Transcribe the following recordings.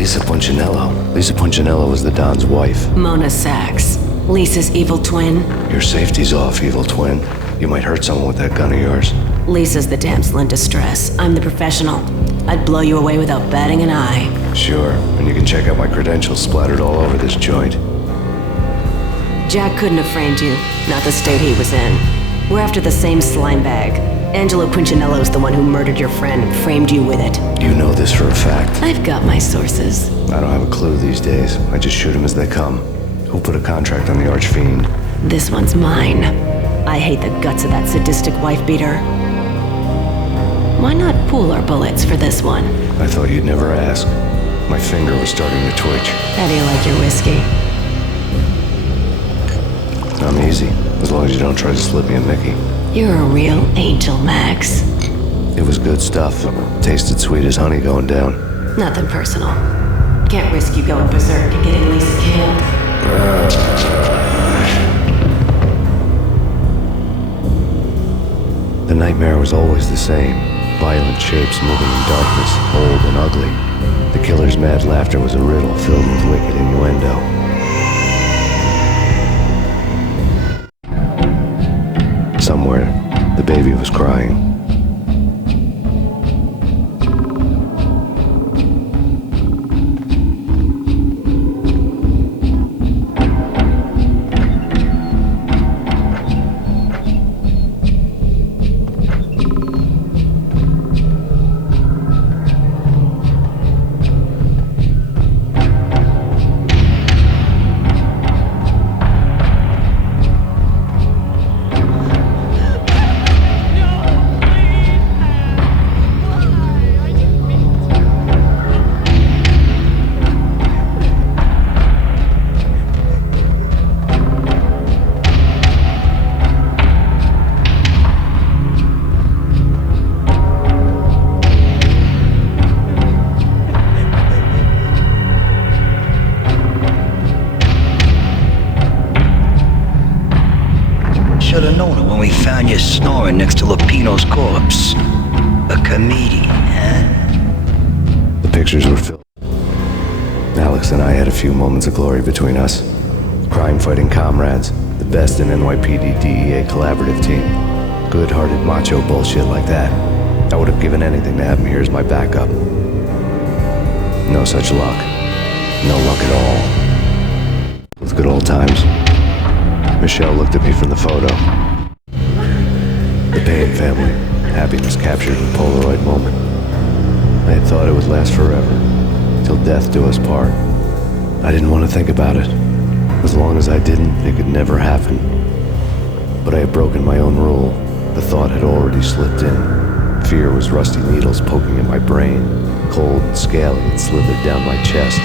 Lisa Punchinello. Lisa Punchinello was the Don's wife. Mona Sachs. Lisa's evil twin. Your safety's off, evil twin. You might hurt someone with that gun of yours. Lisa's the damsel in distress. I'm the professional. I'd blow you away without batting an eye. Sure, and you can check out my credentials splattered all over this joint. Jack couldn't have framed you, not the state he was in. We're after the same slime bag. Angelo Punchinello's the one who murdered your friend and framed you with it. You know this for a fact. I've got my sources. I don't have a clue these days. I just shoot them as they come. Who put a contract on the Archfiend? This one's mine. I hate the guts of that sadistic wife-beater. Why not pool our bullets for this one? I thought you'd never ask. My finger was starting to twitch. How do you like your whiskey? I'm easy, as long as you don't try to slip me a Mickey. You're a real angel, Max. It was good stuff. Tasted sweet as honey going down. Nothing personal. Can't risk you going berserk and getting Lisa killed. The nightmare was always the same. Violent shapes moving in darkness, old and ugly. The killer's mad laughter was a riddle filled with wicked innuendo. Somewhere, the baby was crying. Should've known it when we found you snoring next to Lupino's corpse. A comedian, huh? The pictures were filled. Alex and I had a few moments of glory between us. Crime-fighting comrades, the best in NYPD DEA collaborative team. Good-hearted macho bullshit like that. I would have given anything to have him here as my backup. No such luck. No luck at all. With good old times. Michelle looked at me from the photo. The Payne family. Happiness captured in a Polaroid moment. I had thought it would last forever. Till death do us part. I didn't want to think about it. As long as I didn't, it could never happen. But I had broken my own rule. The thought had already slipped in. Fear was rusty needles poking at my brain. Cold and scaly, it slithered down my chest.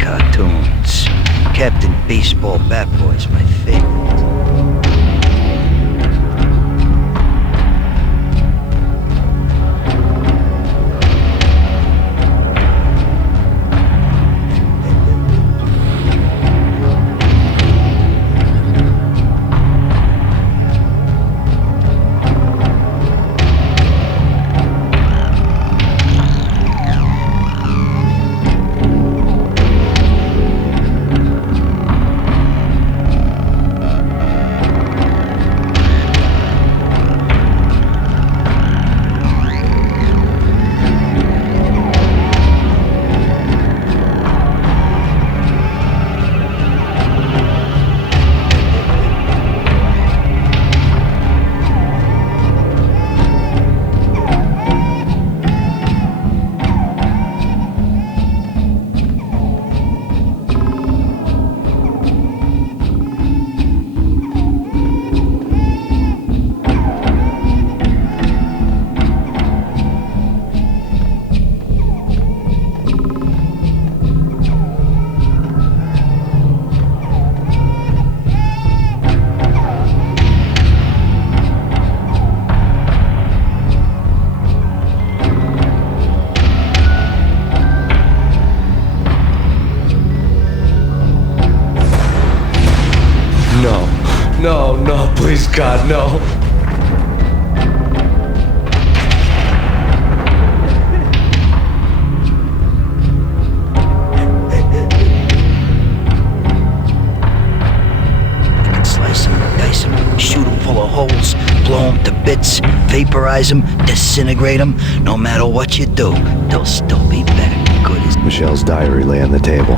Cartoons. Captain Baseball Bat Boy's my favorite. God, no. Slice him, dice him, shoot him full of holes, blow him to bits, vaporize him, disintegrate him. No matter what you do, they'll still be back good as... Michelle's diary lay on the table.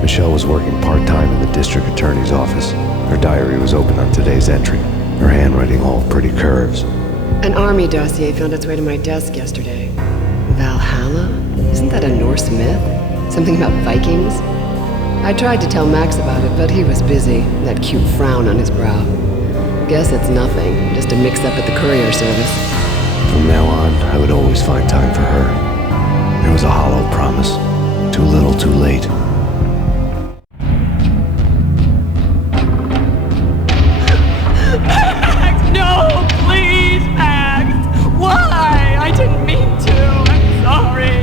Michelle was working part-time in the district attorney's office. Her diary was open on today's entry, her handwriting all pretty curves. An army dossier found its way to my desk yesterday. Valhalla? Isn't that a Norse myth? Something about Vikings? I tried to tell Max about it, but he was busy, that cute frown on his brow. Guess it's nothing, just a mix-up at the courier service. From now on, I would always find time for her. There was a hollow promise. Too little, too late. Max, no! Please, Max! Why? I didn't mean to. I'm sorry.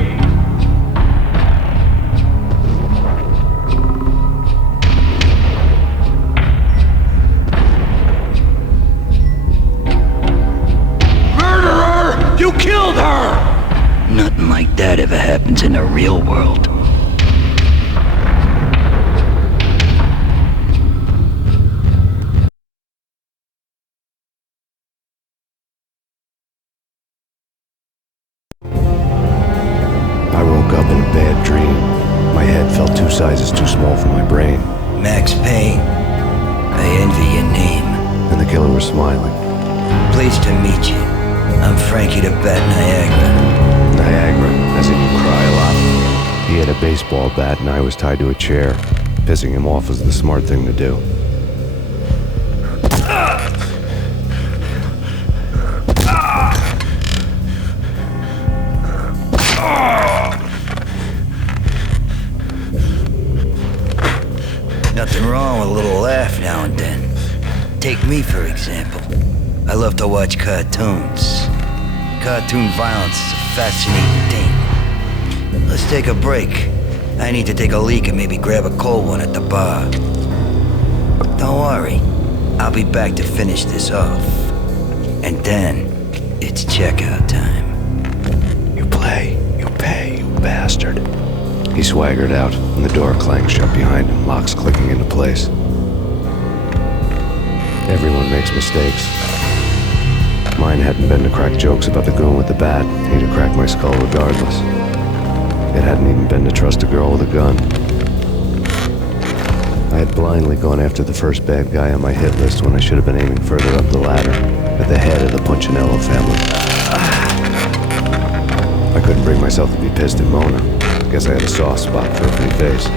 Murderer! You killed her! Nothing like that ever happens in the real world. I woke up in a bad dream. My head felt 2 sizes too small for my brain, Max Payne. I envy your name. and the killer was smiling. Pleased to meet you. I'm Frankie the Bat Niagara. Niagara, as in you cry a lot. He had a baseball bat and I was tied to a chair. Pissing him off was the smart thing to do. Nothing wrong with a little laugh now and then. Take me, for example. I love to watch cartoons. Cartoon violence is a fascinating thing. Let's take a break. I need to take a leak and maybe grab a cold one at the bar. Don't worry. I'll be back to finish this off. And then, it's checkout time. You play, you pay, you bastard. He swaggered out, and the door clanged shut behind him, locks clicking into place. Everyone makes mistakes. Mine hadn't been to crack jokes about the goon with the bat. He'd have cracked my skull regardless. It hadn't even been to trust a girl with a gun. I had blindly gone after the first bad guy on my hit list when I should have been aiming further up the ladder, at the head of the Punchinello family. I couldn't bring myself to be pissed at Mona. Guess I had a soft spot for a pretty face.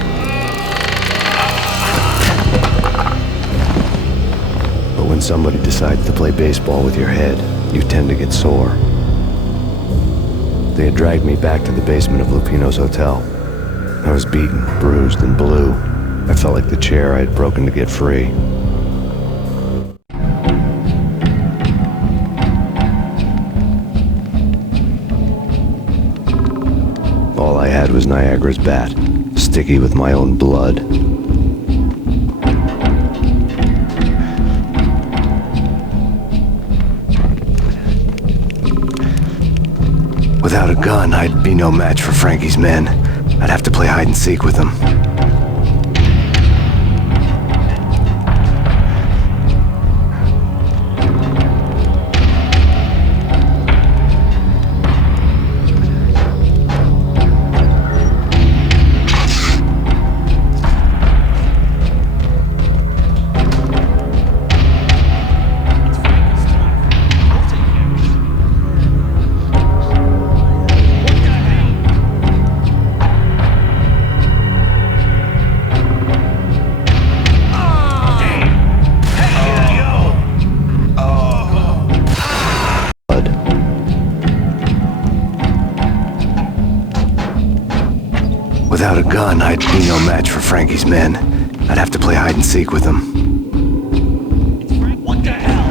But when somebody decides to play baseball with your head, you tend to get sore. They had dragged me back to the basement of Lupino's hotel. I was beaten, bruised, and blue. I felt like the chair I had broken to get free. All I had was Niagara's bat, sticky with my own blood. Without a gun, I'd be no match for Frankie's men. I'd have to play hide and seek with them. Without a gun, I'd be no match for Frankie's men. I'd have to play hide and seek with them. What the hell?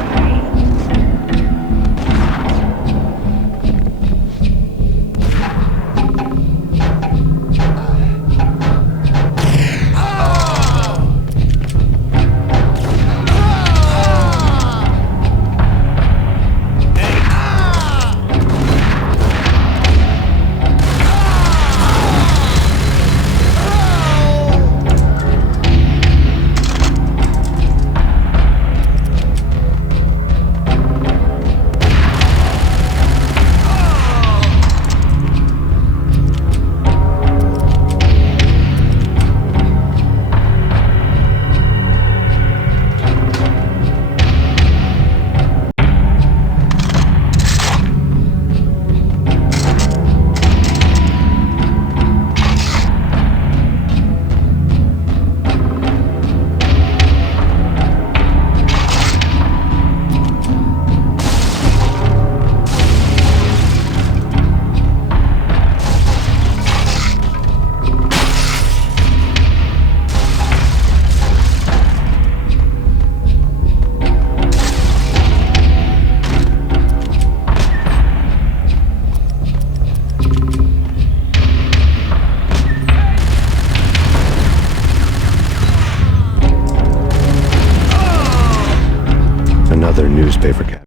newspaper cap.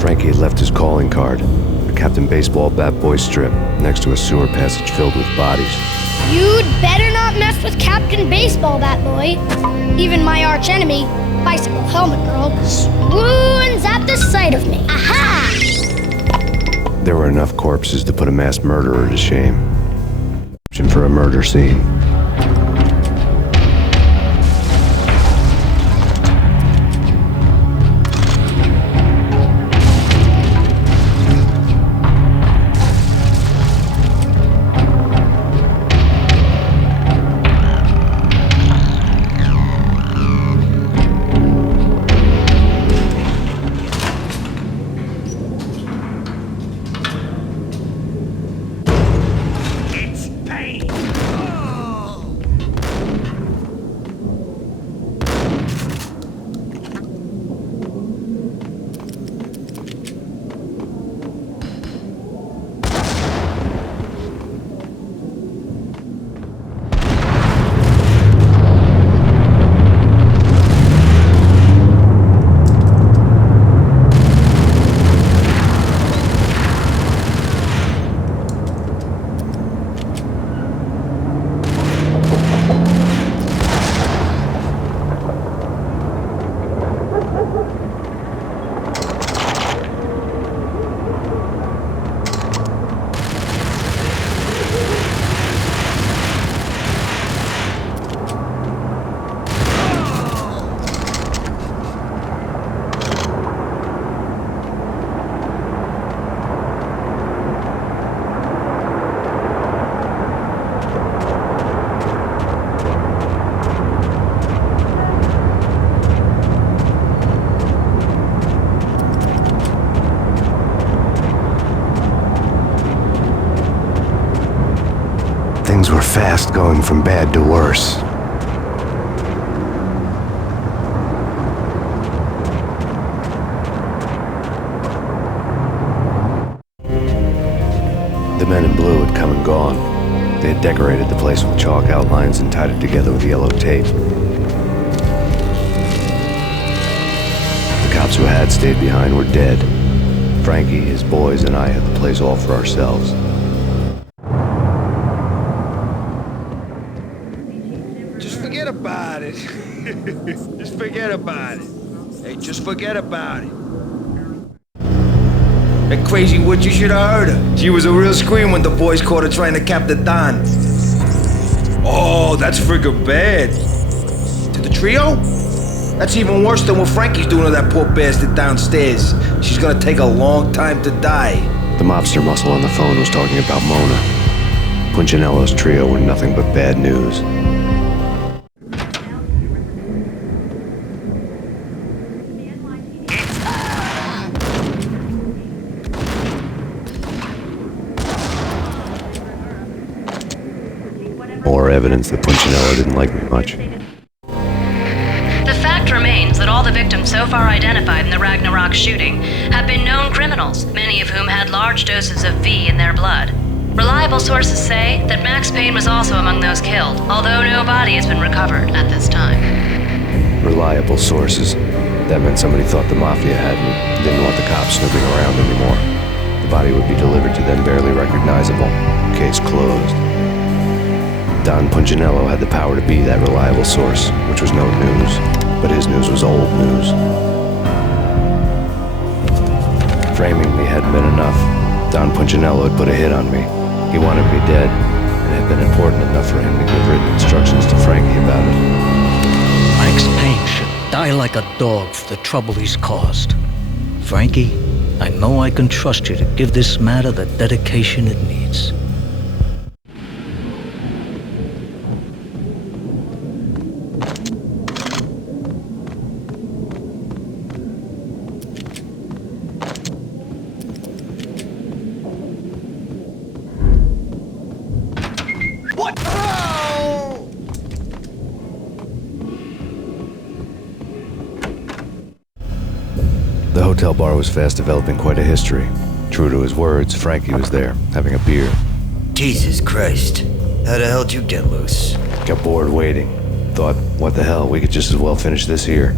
Frankie had left his calling card, a Captain Baseball bat boy strip, next to a sewer passage filled with bodies. You'd better not mess with Captain Baseball, Bat Boy. Even my arch enemy, Bicycle Helmet Girl, swoons at the sight of me. Aha! There were enough corpses to put a mass murderer to shame. For a murder scene. It's Payne! Things were fast going from bad to worse. The men in blue had come and gone. They had decorated the place with chalk outlines and tied it together with yellow tape. The cops who had stayed behind were dead. Frankie, his boys, and I had the place all for ourselves. Just forget about it. Just forget about it. Hey, just forget about it. That crazy witch, you should have heard her. She was a real scream when the boys caught her trying to cap the Don. Oh, that's friggin' bad. To the trio? That's even worse than what Frankie's doing to that poor bastard downstairs. She's gonna take a long time to die. The mobster muscle on the phone was talking about Mona. Punchinello's trio were nothing but bad news. More evidence that Punchinello didn't like me much. The fact remains that all the victims so far identified in the Ragnarok shooting have been known criminals, many of whom had large doses of V in their blood. Reliable sources say that Max Payne was also among those killed, although no body has been recovered at this time. Reliable sources. That meant somebody thought the Mafia had me, didn't want the cops snooping around anymore. The body would be delivered to them barely recognizable. Case closed. Don Punchinello had the power to be that reliable source, which was no news, but his news was old news. Framing me hadn't been enough. Don Punchinello had put a hit on me. He wanted me dead, and it had been important enough for him to give written instructions to Frankie about it. Max Payne should die like a dog for the trouble he's caused. Frankie, I know I can trust you to give this matter the dedication it needs. The hotel bar was fast developing quite a history. True to his words, Frankie was there, having a beer. Jesus Christ. How the hell did you get loose? Got bored waiting. Thought, what the hell, we could just as well finish this here.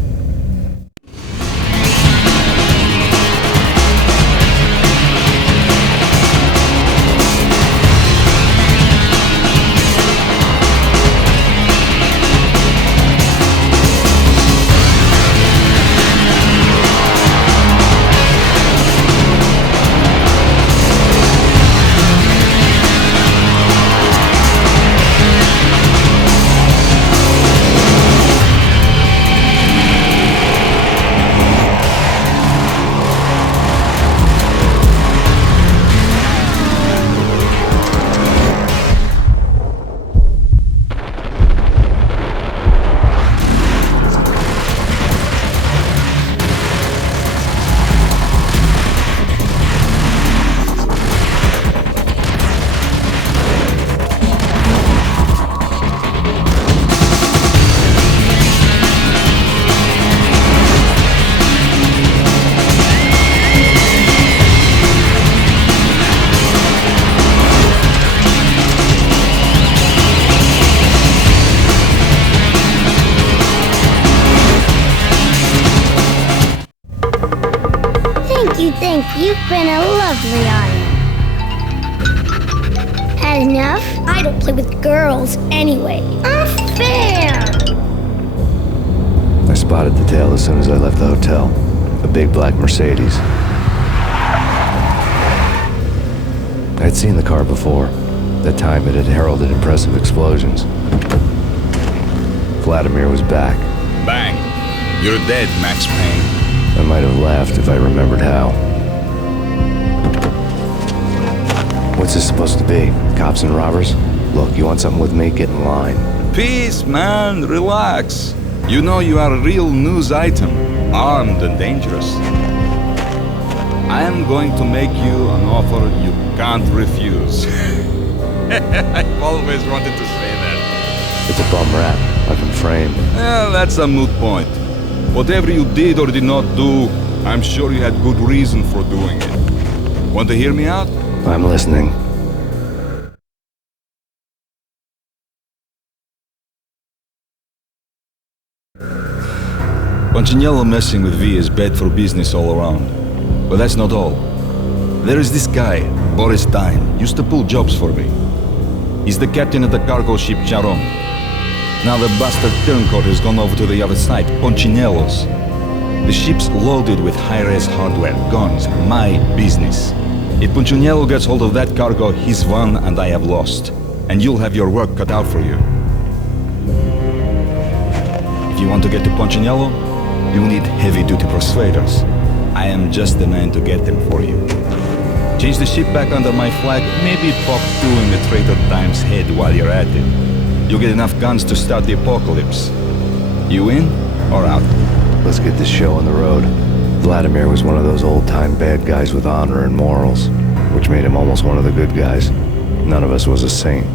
Frank, you've been a lovely audience. Had enough? I don't play with girls anyway. Unfair! I spotted the tail as soon as I left the hotel. A big black Mercedes. I had seen the car before. That time it had heralded impressive explosions. Vladimir was back. Bang! You're dead, Max Payne. I might have laughed if I remembered how. What's this supposed to be? Cops and robbers? Look, you want something with me? Get in line. Peace, man. Relax. You know you are a real news item. Armed and dangerous. I am going to make you an offer you can't refuse. I've always wanted to say that. It's a bum rap. I've been framed. Well, that's a moot point. Whatever you did or did not do, I'm sure you had good reason for doing it. Want to hear me out? I'm listening. Punchinello messing with V is bad for business all around. But that's not all. There is this guy, Boris Dine, used to pull jobs for me. He's the captain of the cargo ship Charon. Now the bastard turncoat has gone over to the other side, Punchinello's. The ship's loaded with high-res hardware, guns, my business. If Punchinello gets hold of that cargo, he's won and I have lost. And you'll have your work cut out for you. If you want to get to Punchinello, you need heavy-duty persuaders. I am just the man to get them for you. Change the ship back under my flag, maybe pop 2 in the Traitor Dime's head while you're at it. You'll get enough guns to start the apocalypse. You in or out? Let's get this show on the road. Vladimir was one of those old-time bad guys with honor and morals, which made him almost one of the good guys. None of us was a saint.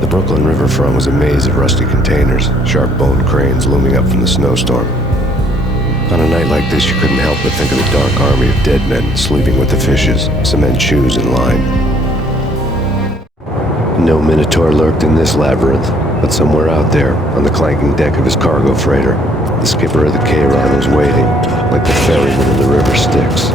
The Brooklyn riverfront was a maze of rusty containers, sharp-boned cranes looming up from the snowstorm. On a night like this, you couldn't help but think of the dark army of dead men sleeping with the fishes, cement shoes in line. No Minotaur lurked in this labyrinth, but somewhere out there, on the clanking deck of his cargo freighter, the skipper of the K-Ron was waiting, like the ferryman in the river Styx.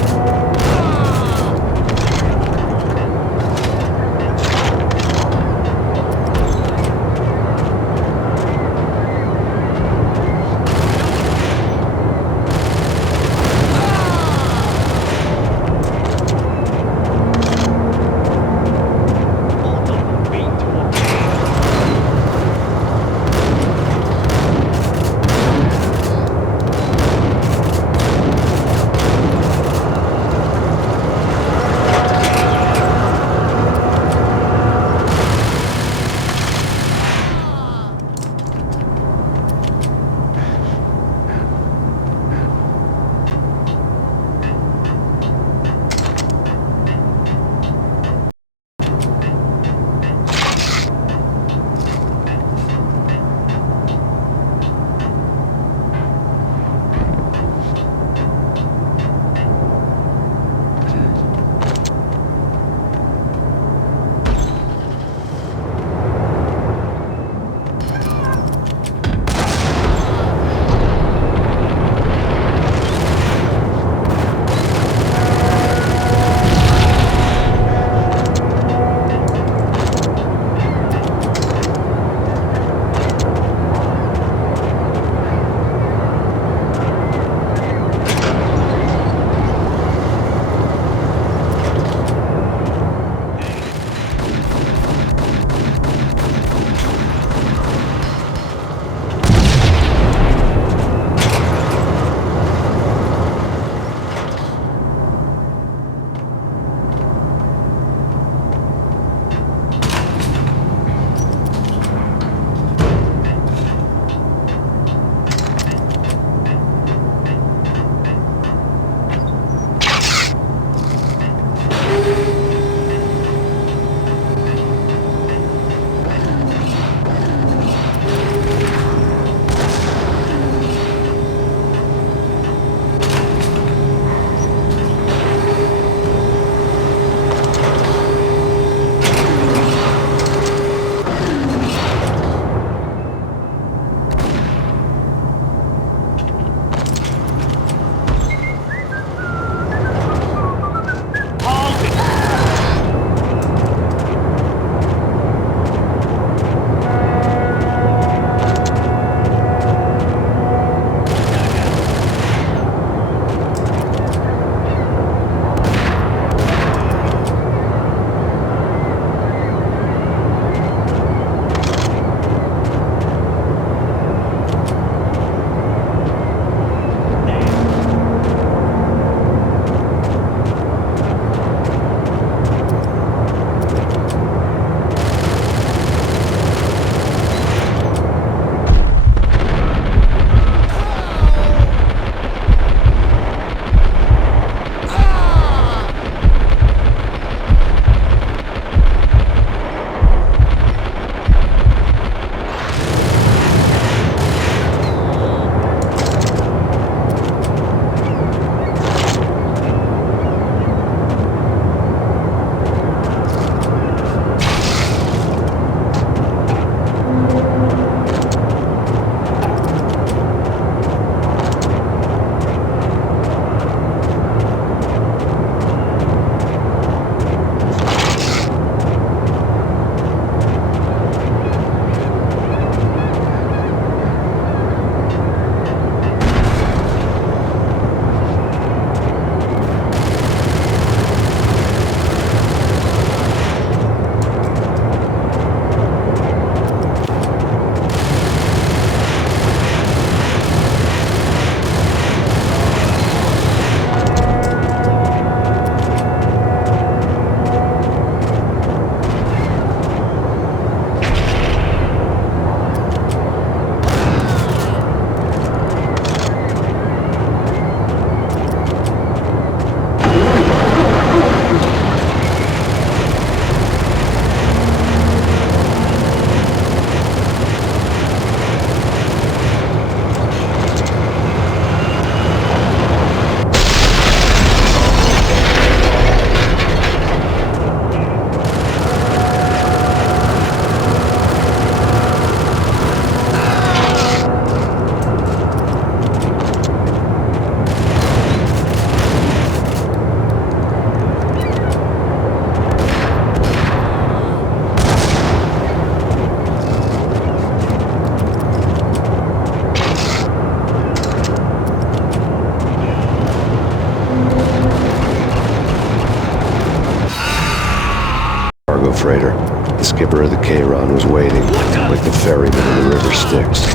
The skipper of the K-Ron was waiting, like the ferryman of the river Styx.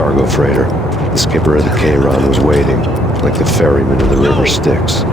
Cargo freighter. The skipper of the K-Ron was waiting, like the ferryman of the river Styx.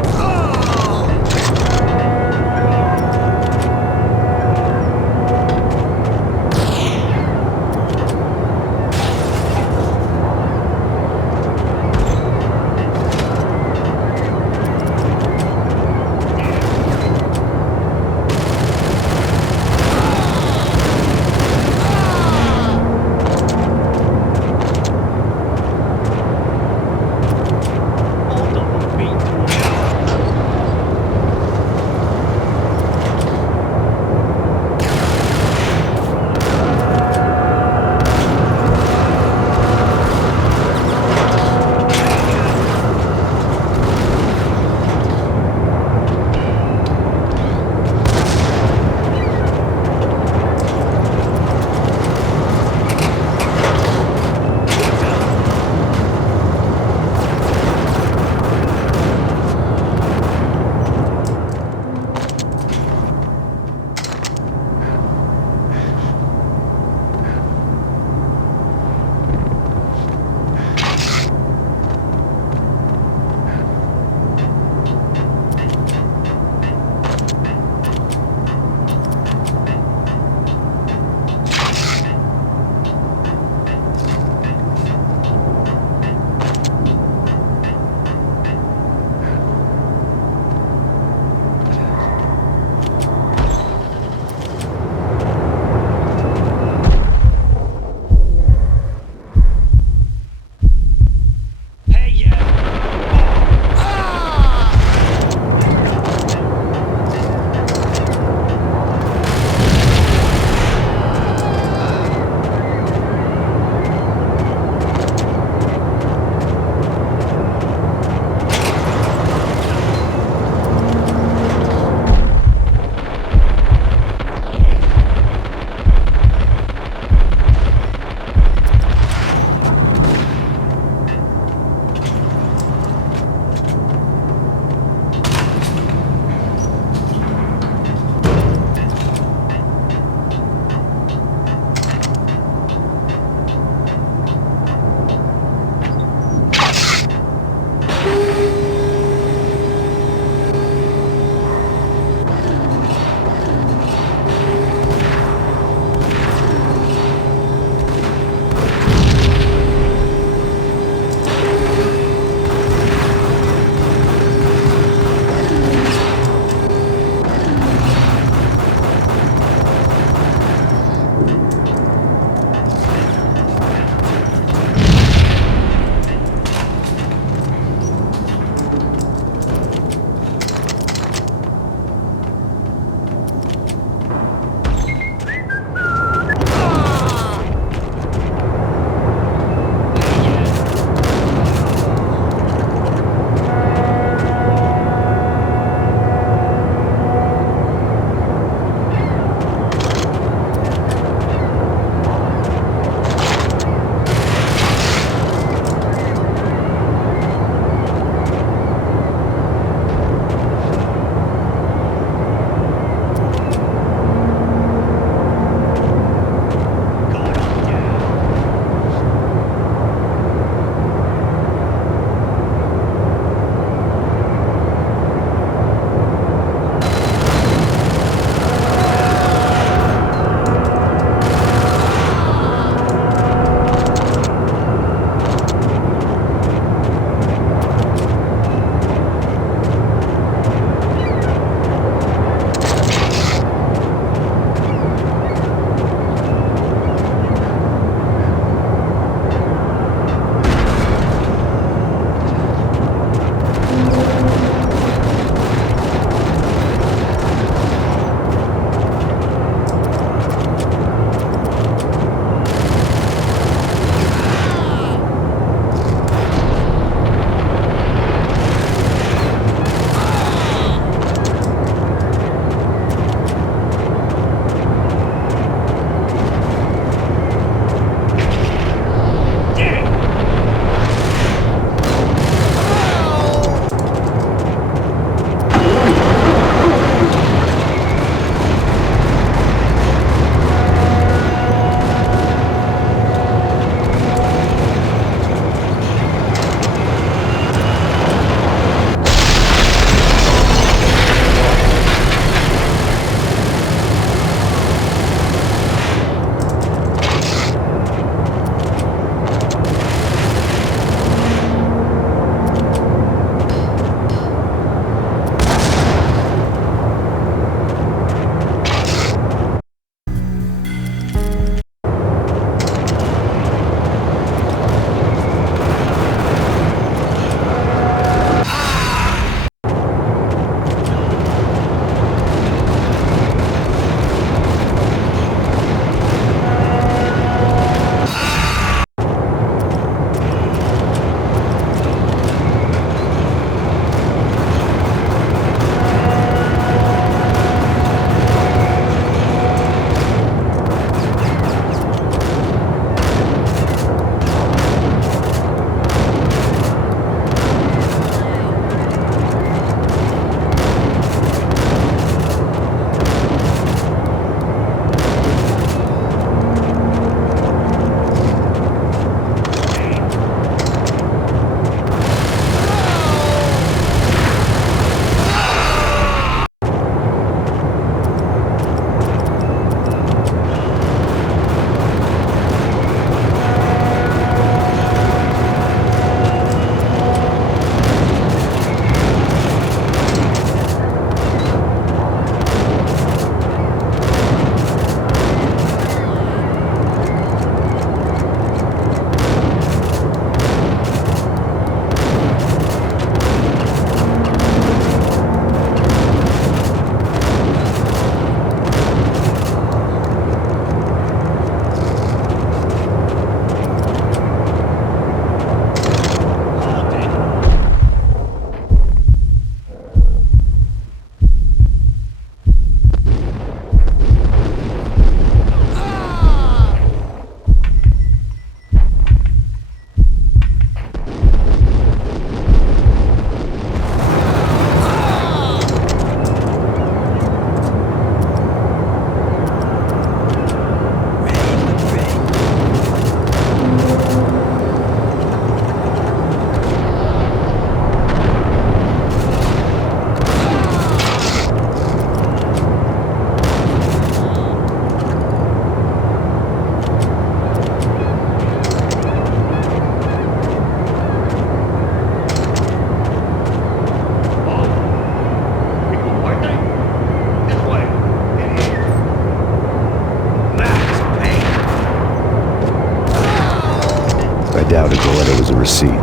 I doubted the letter was a receipt.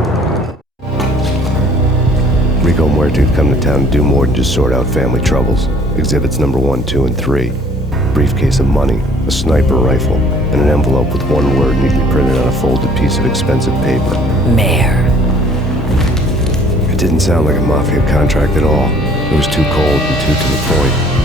Rico Muerto'd come to town to do more than just sort out family troubles. Exhibits number 1, 2, and 3. Briefcase of money, a sniper rifle, and an envelope with one word neatly printed on a folded piece of expensive paper. Mayor. It didn't sound like a mafia contract at all. It was too cold and too to the point.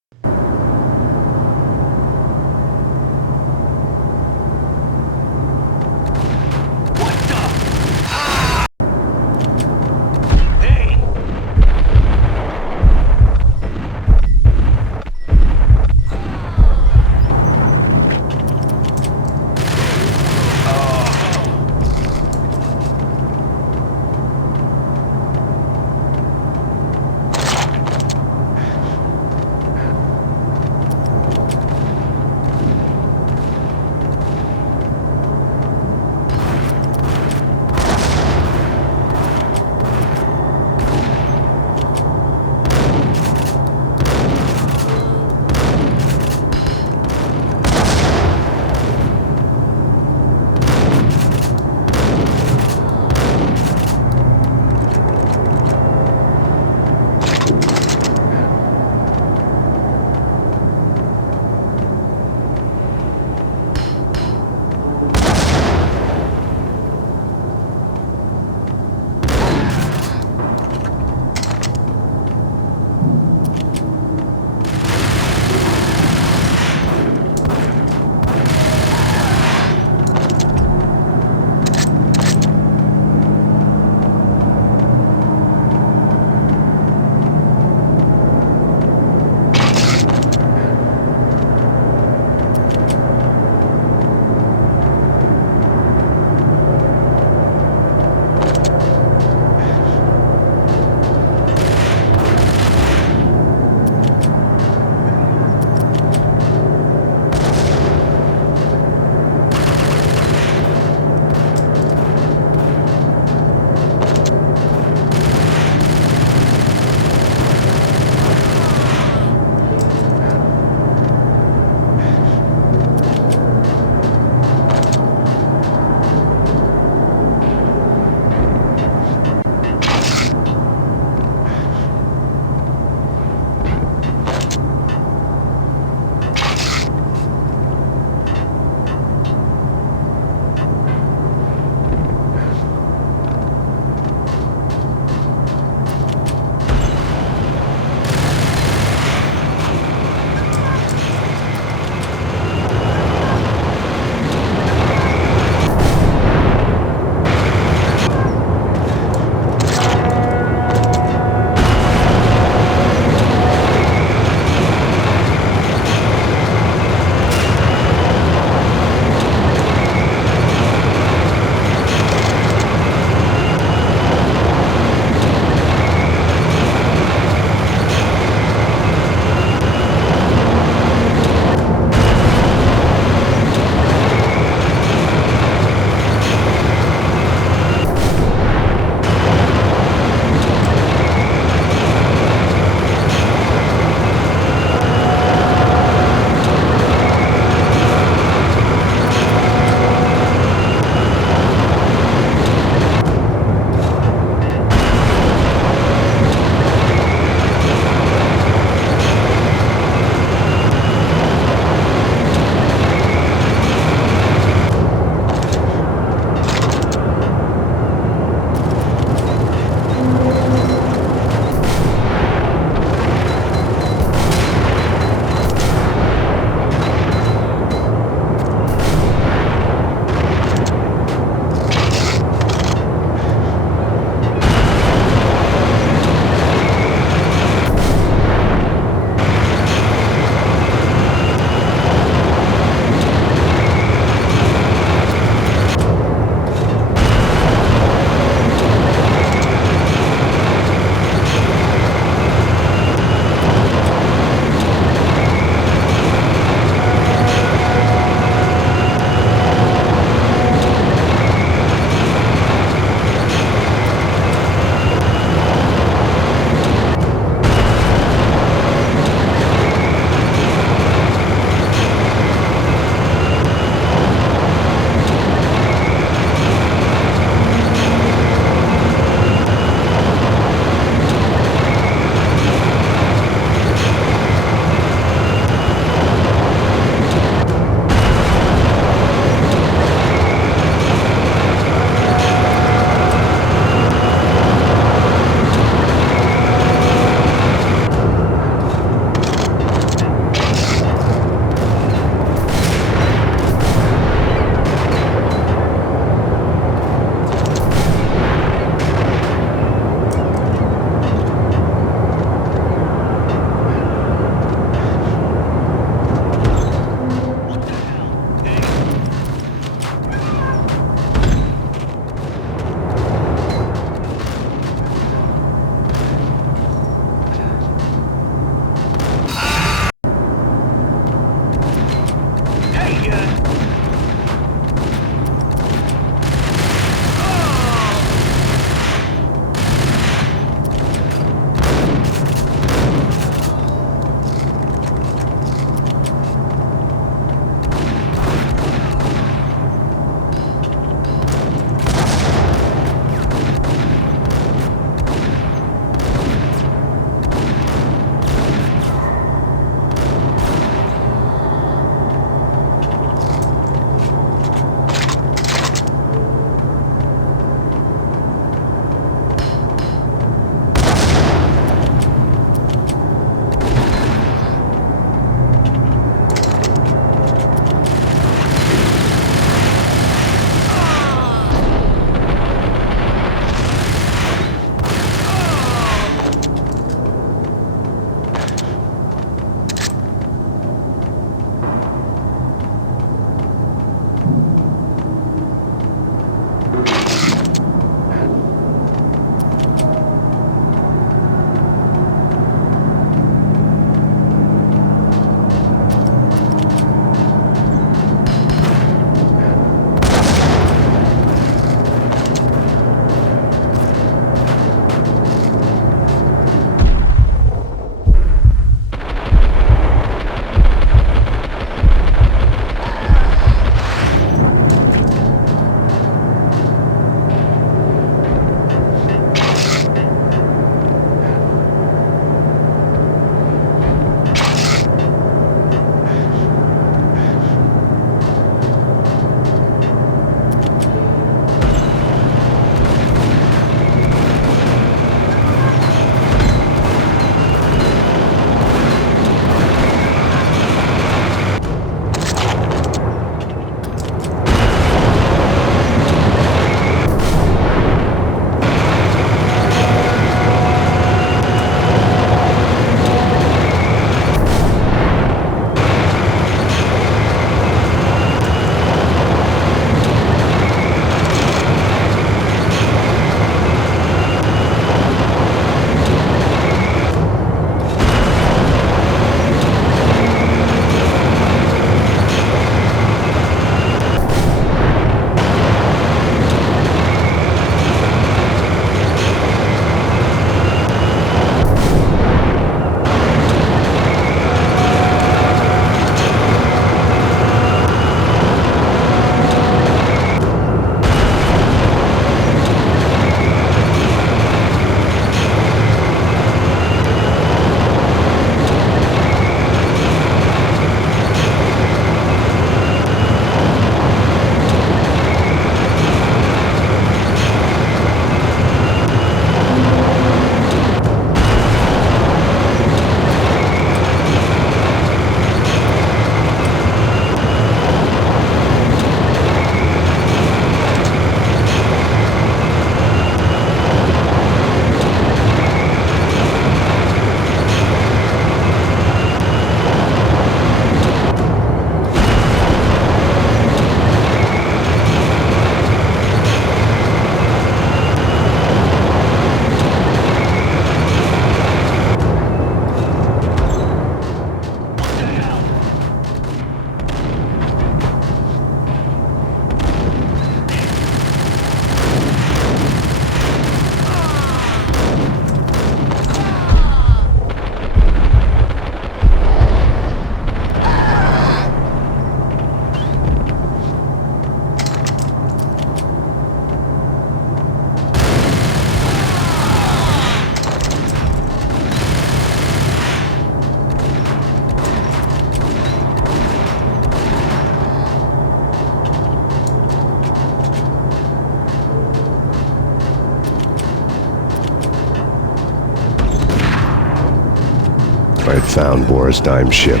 I had found Boris Dime's ship.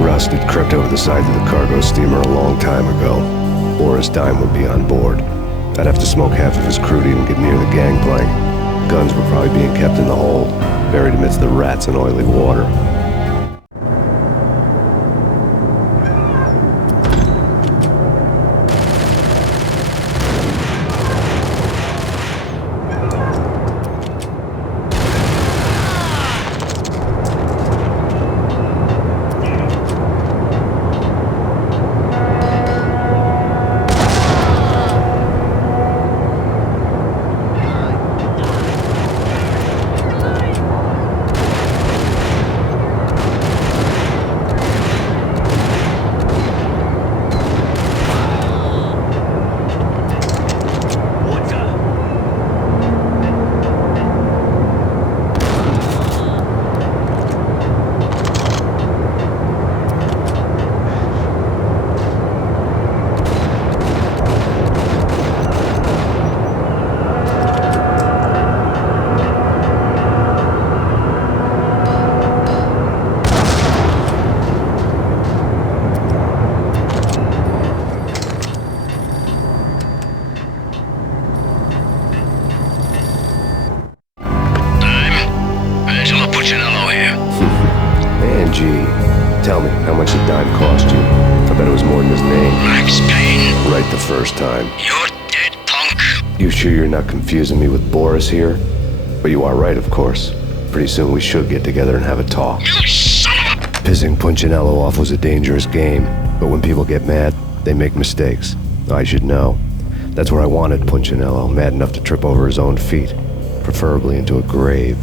Rust had crept over the sides of the cargo steamer a long time ago. Boris Dime would be on board. I'd have to smoke half of his crew to even get near the gangplank. Guns were probably being kept in the hold, buried amidst the rats and oily water. Angie, tell me, how much did Dime cost you? I bet it was more than his name. Max Payne, Right the first time. you're dead, punk. You sure you're not confusing me with Boris here? But you are right, of course. Pretty soon we should get together and have a talk. You son of a... Pissing Punchinello off was a dangerous game, but when people get mad, they make mistakes. I should know. That's where I wanted Punchinello, mad enough to trip over his own feet, preferably into a grave.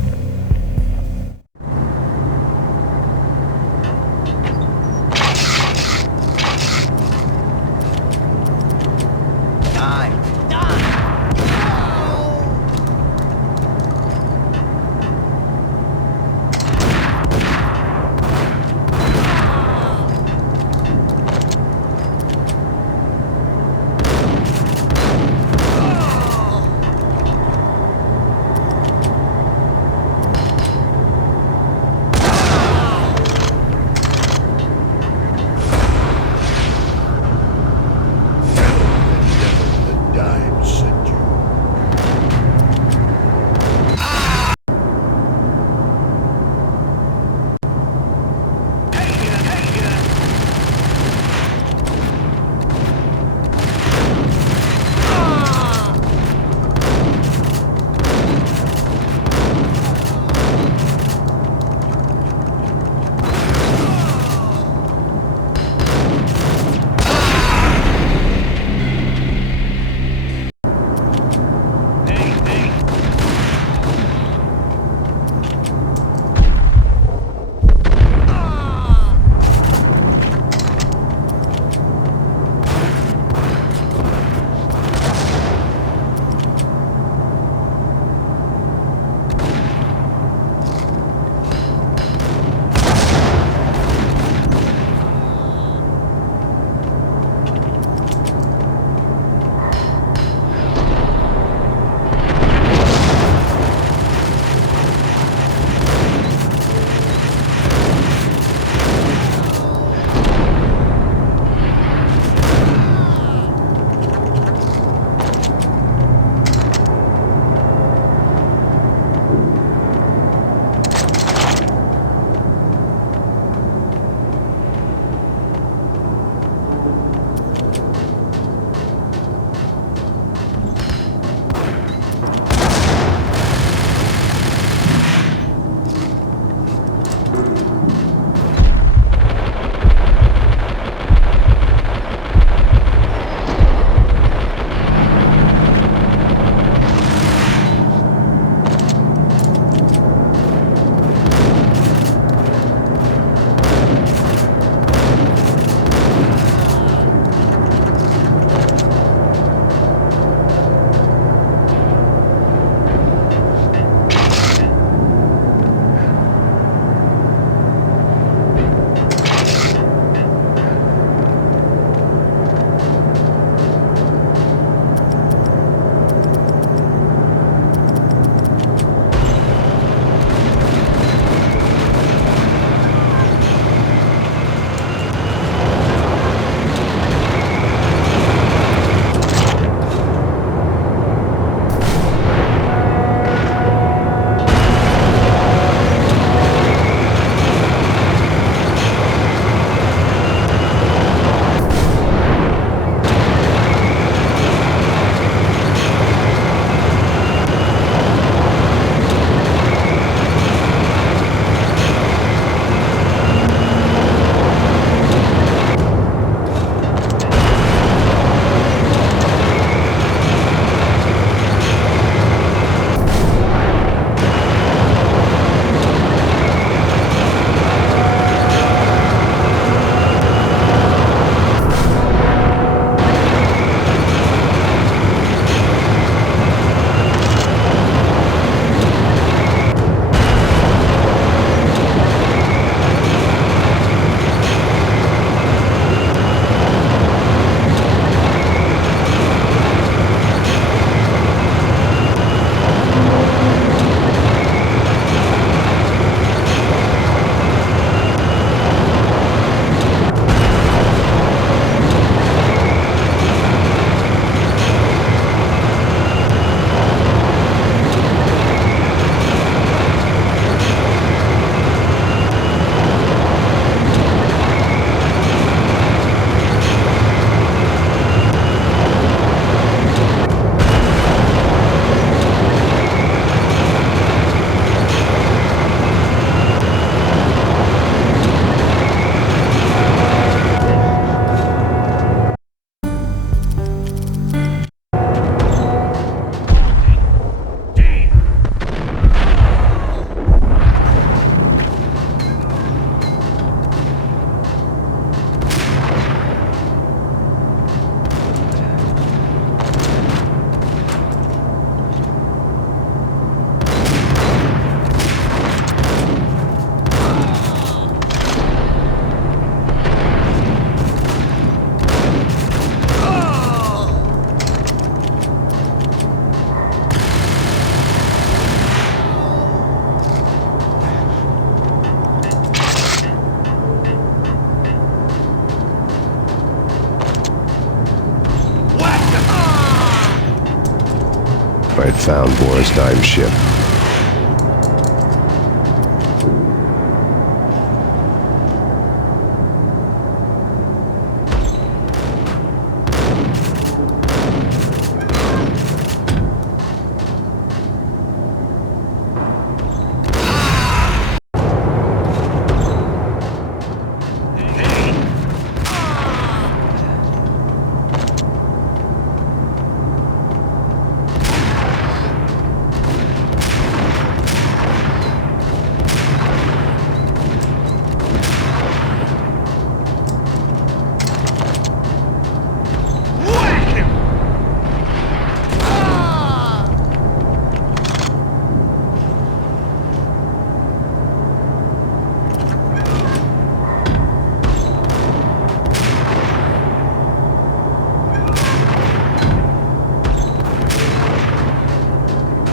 I had found Boris Dime's ship.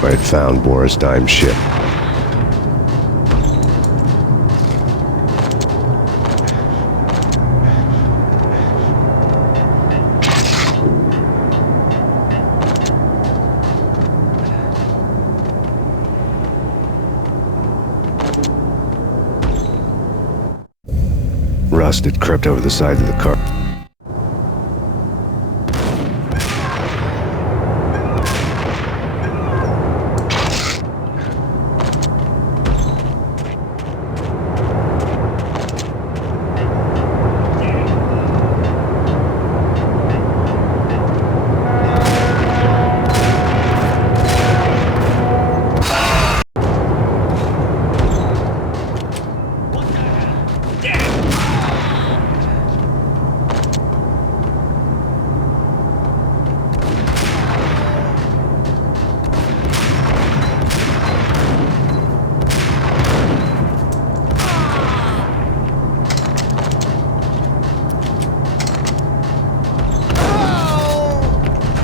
I had found Boris Dime's ship. Rust had crept over the sides of the car.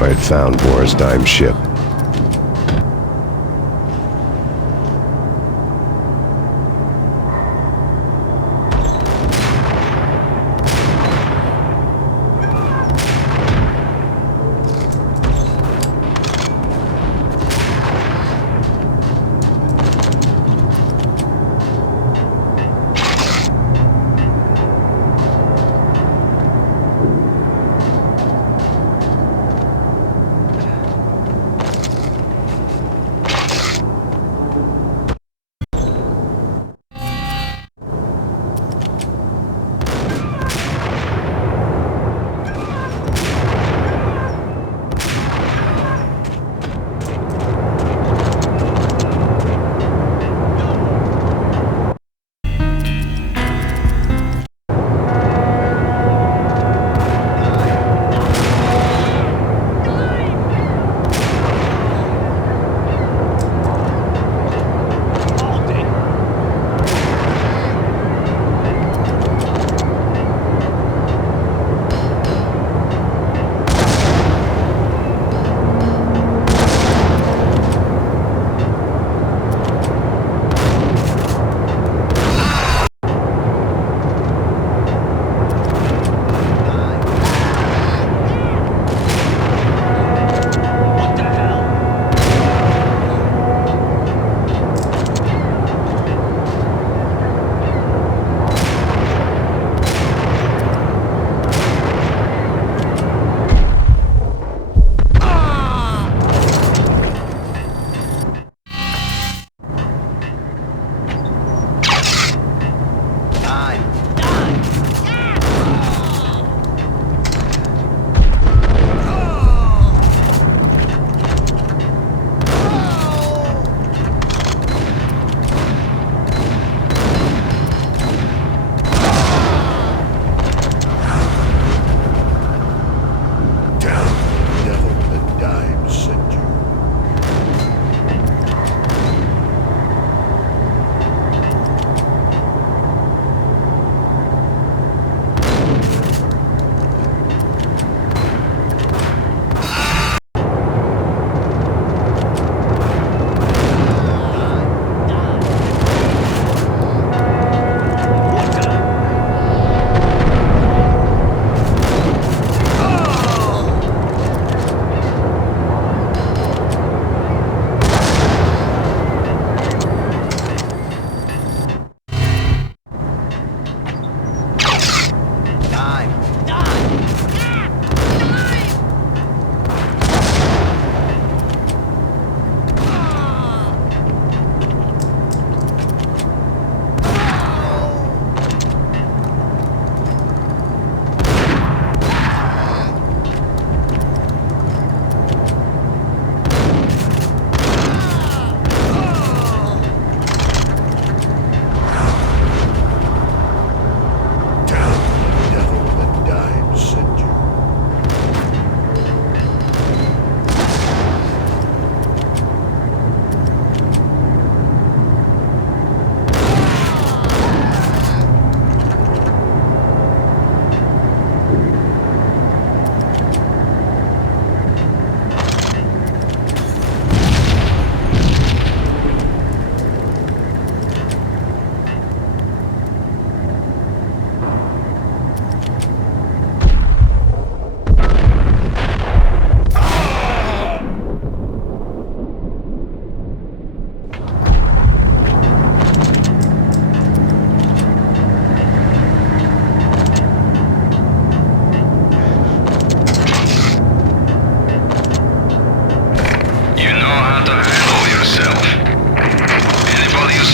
I had found Boris Dime's ship.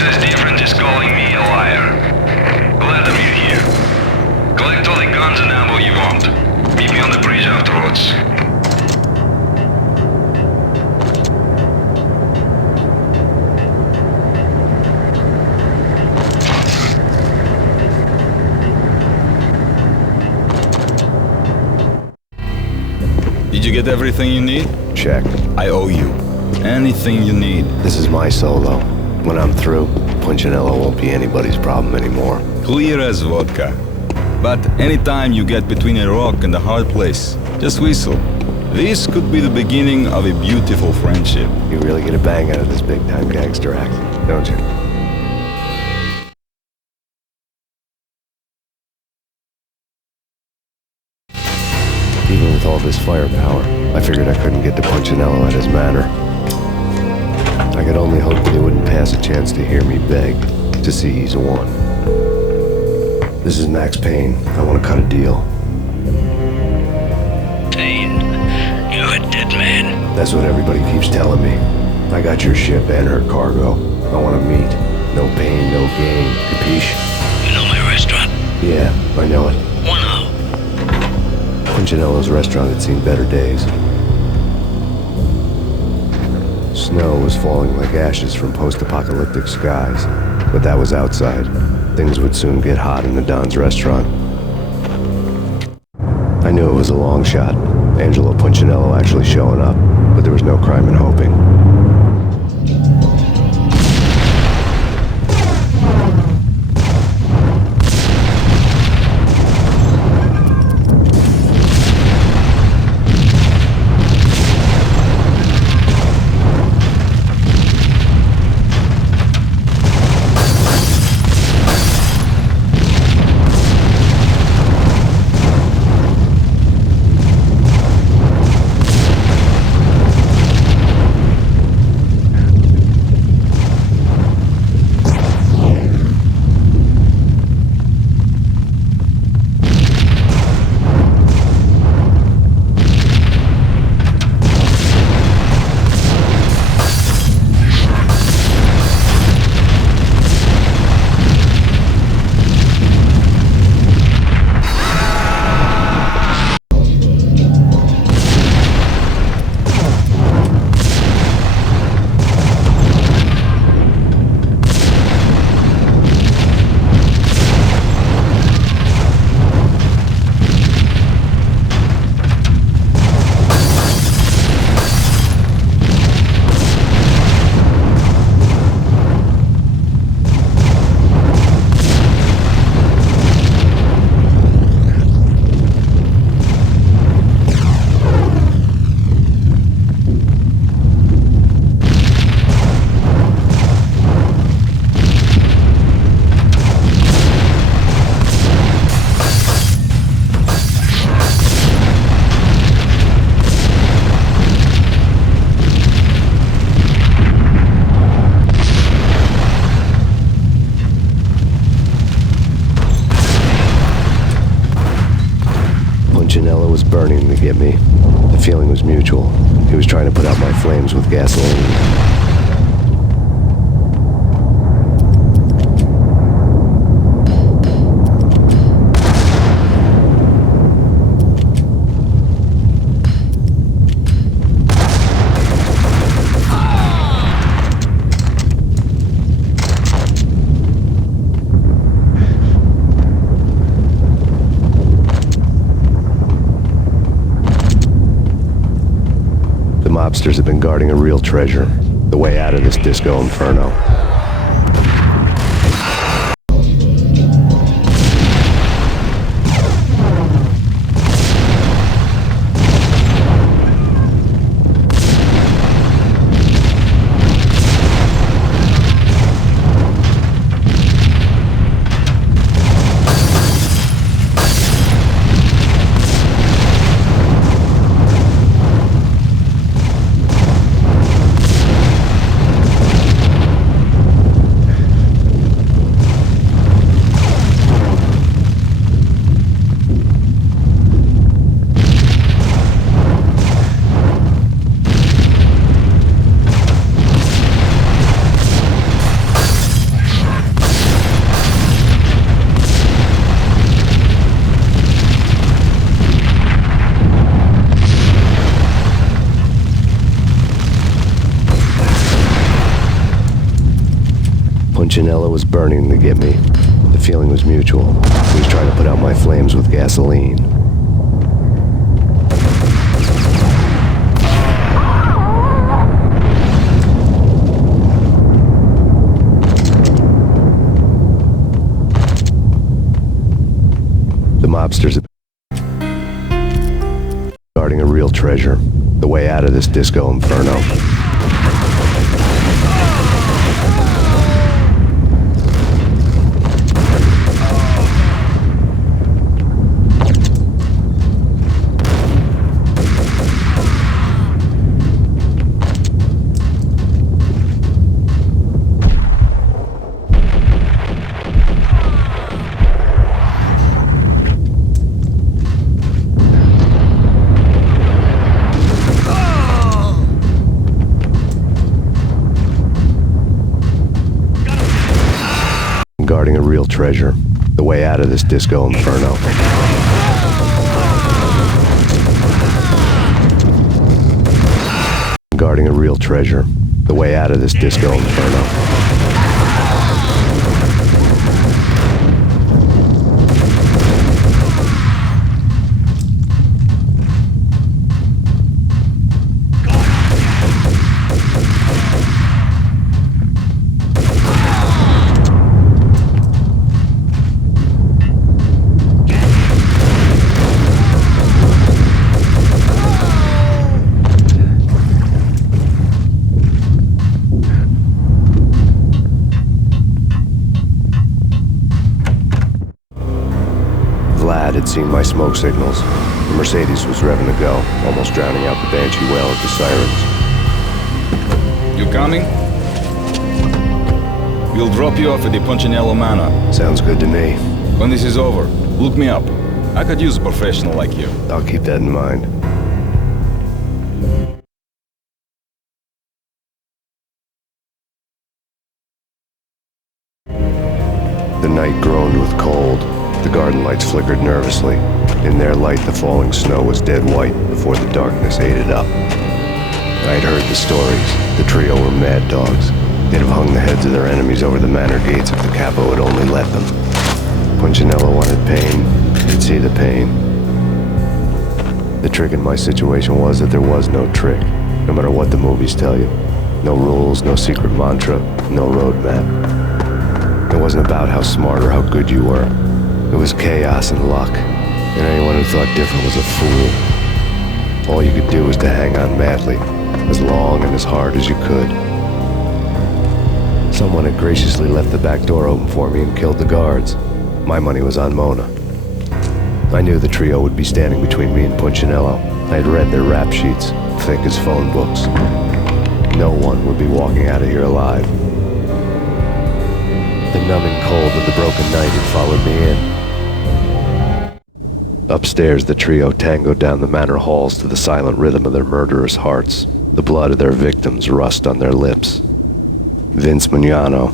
as different as calling me a liar. Glad I'm here. Collect all the guns and ammo you want. Meet me on the bridge afterwards. Did you get everything you need? Check. I owe you. Anything you need. This is my solo. When I'm through, Punchinello won't be anybody's problem anymore. Clear as vodka. But anytime you get between a rock and a hard place, just whistle. This could be the beginning of a beautiful friendship. You really get a bang out of this big-time gangster act, don't you? Even with all this firepower, I figured I couldn't get to Punchinello at his manor. I could only hope that he wouldn't pass a chance to hear me beg to see he's won. This is Max Payne. I want to cut a deal. Payne, you're a dead man. That's what everybody keeps telling me. I got your ship and her cargo. I want to meet. No pain, no gain. Capiche? You know my restaurant? Yeah, I know it. 1 hour. Punchinello's restaurant had seen better days. Snow was falling like ashes from post-apocalyptic skies, but that was outside. Things would soon get hot in the Don's restaurant. I knew it was a long shot, Angelo Punchinello actually showing up, but there was no crime in hoping. Punchinello was burning to get me. The feeling was mutual. He was trying to put out my flames with gasoline. Mobsters have been guarding a real treasure, the way out of this disco inferno. Punchinello was burning to get me. The feeling was mutual. He was trying to put out my flames with gasoline. The mobsters guarding a real treasure. The way out of this disco inferno. Guarding a real treasure. The way out of this disco inferno. Guarding a real treasure. The way out of this disco inferno. Vlad had seen my smoke signals. The Mercedes was revving to go, almost drowning out the banshee wail of the sirens. You coming? We'll drop you off at the Punchinello Manor. Sounds good to me. When this is over, look me up. I could use a professional like you. I'll keep that in mind. The night groaned with cold. The garden lights flickered nervously. In their light, the falling snow was dead white before the darkness ate it up. I had heard the stories. The trio were mad dogs. They'd have hung the heads of their enemies over the manor gates if the capo had only let them. Punchinello wanted Payne. He'd see the pain. The trick in my situation was that there was no trick, no matter what the movies tell you. No rules, no secret mantra, no roadmap. It wasn't about how smart or how good you were. It was chaos and luck, and anyone who thought different was a fool. All you could do was to hang on madly, as long and as hard as you could. Someone had graciously left the back door open for me and killed the guards. My money was on Mona. I knew the trio would be standing between me and Punchinello. I had read their rap sheets, thick as phone books. No one would be walking out of here alive. The numbing cold of the broken night had followed me in. Upstairs, the trio tangoed down the manor halls to the silent rhythm of their murderous hearts, the blood of their victims rust on their lips. Vince Mugnano,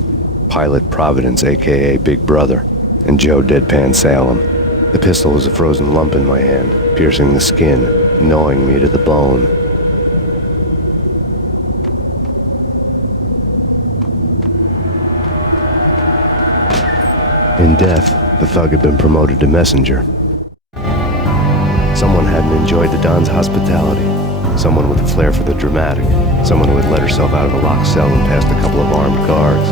Pilot Providence, a.k.a. Big Brother, and Joe Deadpan Salem. The pistol was a frozen lump in my hand, piercing the skin, gnawing me to the bone. In death, the thug had been promoted to messenger. Someone hadn't enjoyed the Don's hospitality. Someone with a flair for the dramatic. Someone who had let herself out of a locked cell and past a couple of armed guards.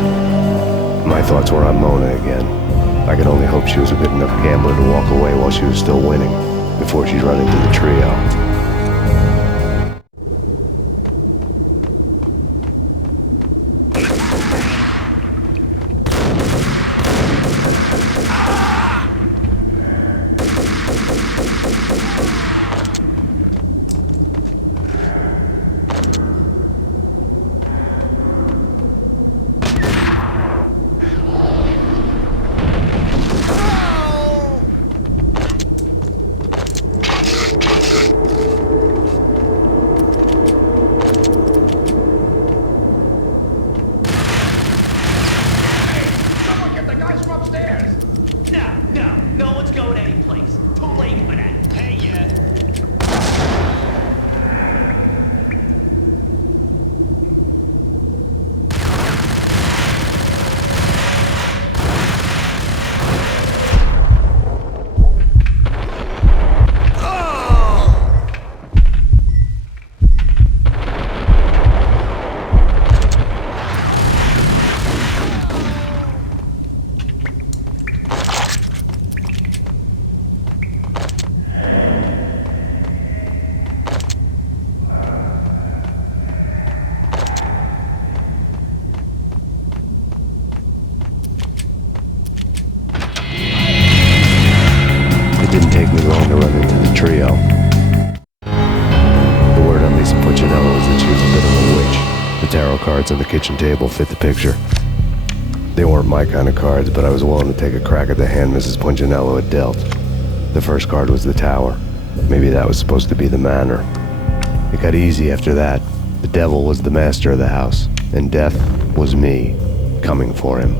My thoughts were on Mona again. I could only hope she was a good enough gambler to walk away while she was still winning, before she'd run into the trio. to run into the trio. The word on Lisa Puccinello is that she was a bit of a witch. The tarot cards on the kitchen table fit the picture. They weren't my kind of cards, but I was willing to take a crack at the hand Mrs. Puccinello had dealt. The first card was the Tower. Maybe that was supposed to be the manor. It got easy after that. The devil was the master of the house, and death was me, coming for him.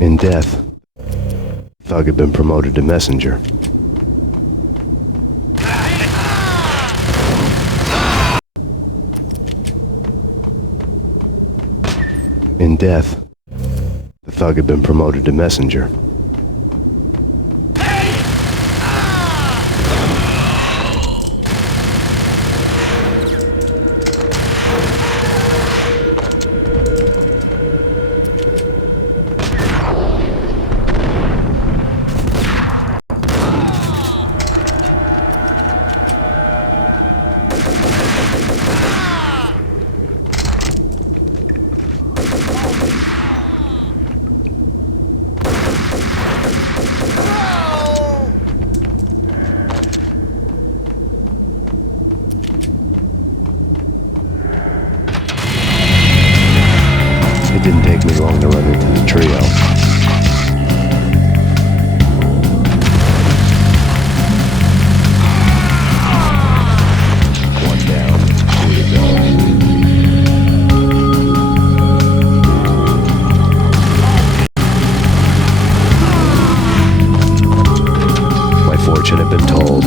In death, Thug had been promoted to messenger. In death, the Thug had been promoted to messenger. It didn't take me long to run into the trio. One down, two to go. My fortune had been told.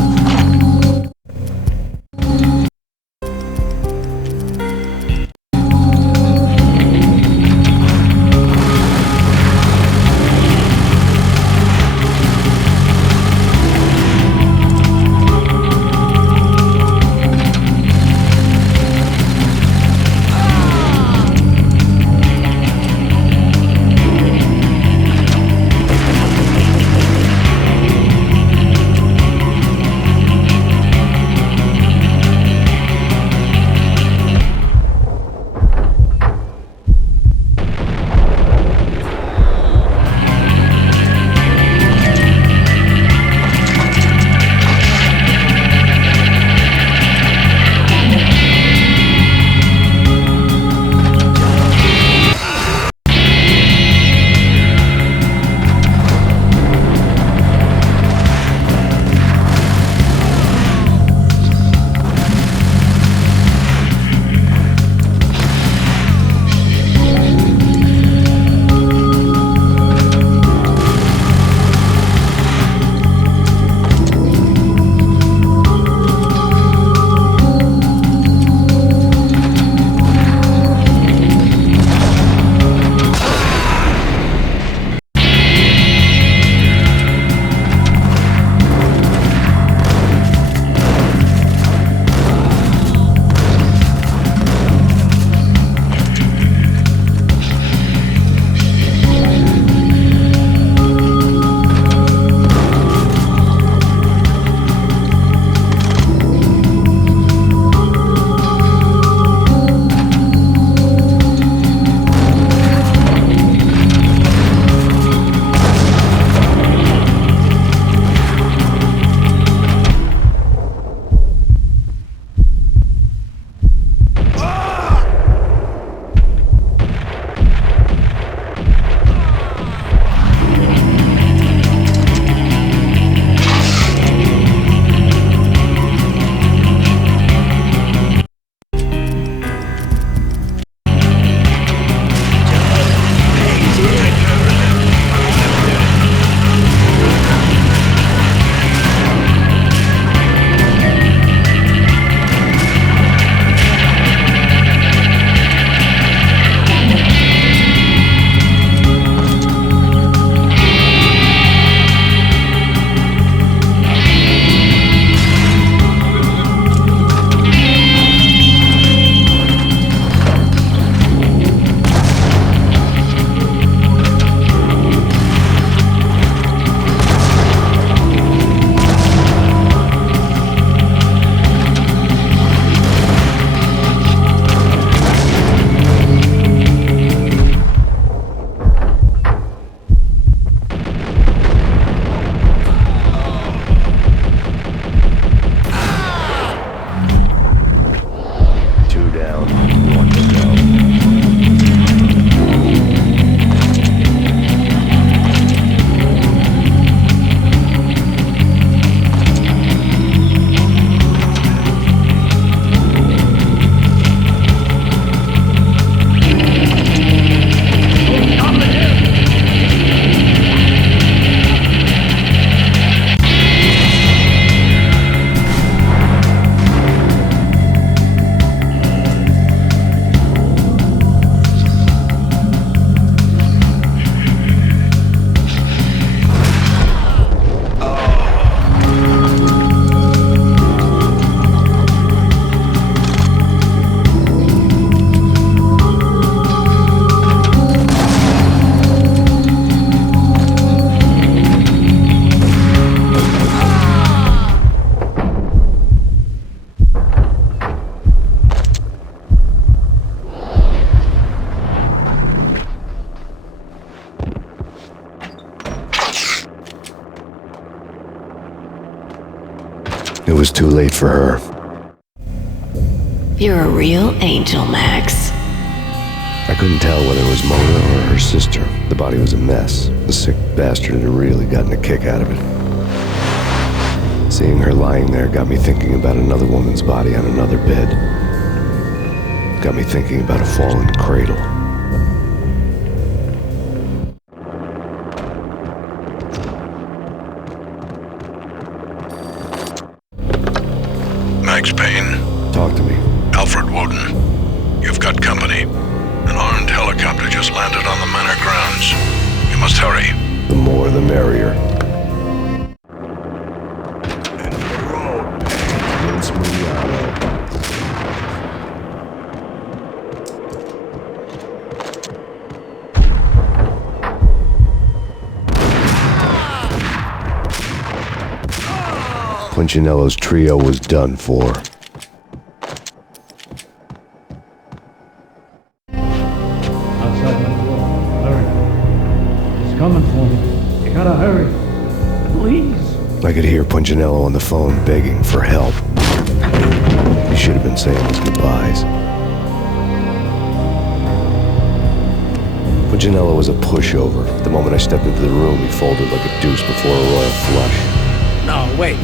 was too late for her. You're a real angel, Max. I couldn't tell whether it was Mona or her sister. The body was a mess. The sick bastard had really gotten a kick out of it. Seeing her lying there got me thinking about another woman's body on another bed. Got me thinking about a fallen cradle. Max Payne, Talk to me. Alfred Woden. You've got company. An armed helicopter just landed on the manor grounds. You must hurry. The more the merrier. Vince Miliano. Punchinello's trio was done for. Outside my door. Hurry. He's coming for me. You gotta hurry. Please. I could hear Punchinello on the phone begging for help. He should have been saying his goodbyes. Punchinello was a pushover. The moment I stepped into the room, he folded like a deuce before a royal flush. No, wait.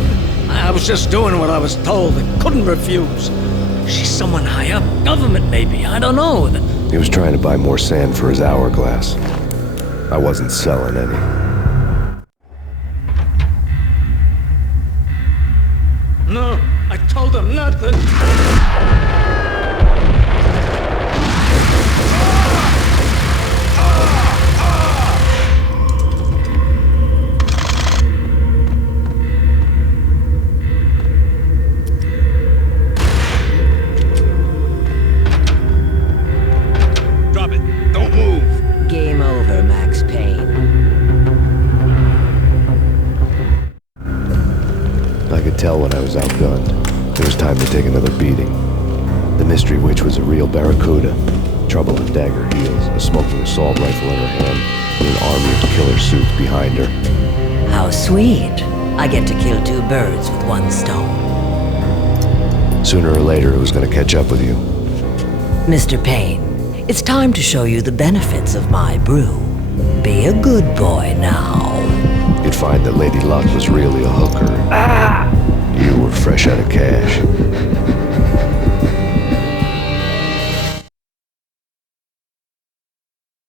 I was just doing what I was told and couldn't refuse. She's someone high up, government maybe, I don't know. He was trying to buy more sand for his hourglass. I wasn't selling any. No, I told him nothing. Drop it. Don't move. Game over, Max Payne. I could tell when I was outgunned. It was time to take another beating. The mystery witch was a real barracuda. Trouble at dagger heels, a smoking assault rifle in her hand, and an army of killer suits behind her. How sweet. I get to kill two birds with one stone. Sooner or later, it was going to catch up with you. Mr. Payne, it's time to show you the benefits of my brew. Be a good boy now. You'd find that Lady Luck was really a hooker.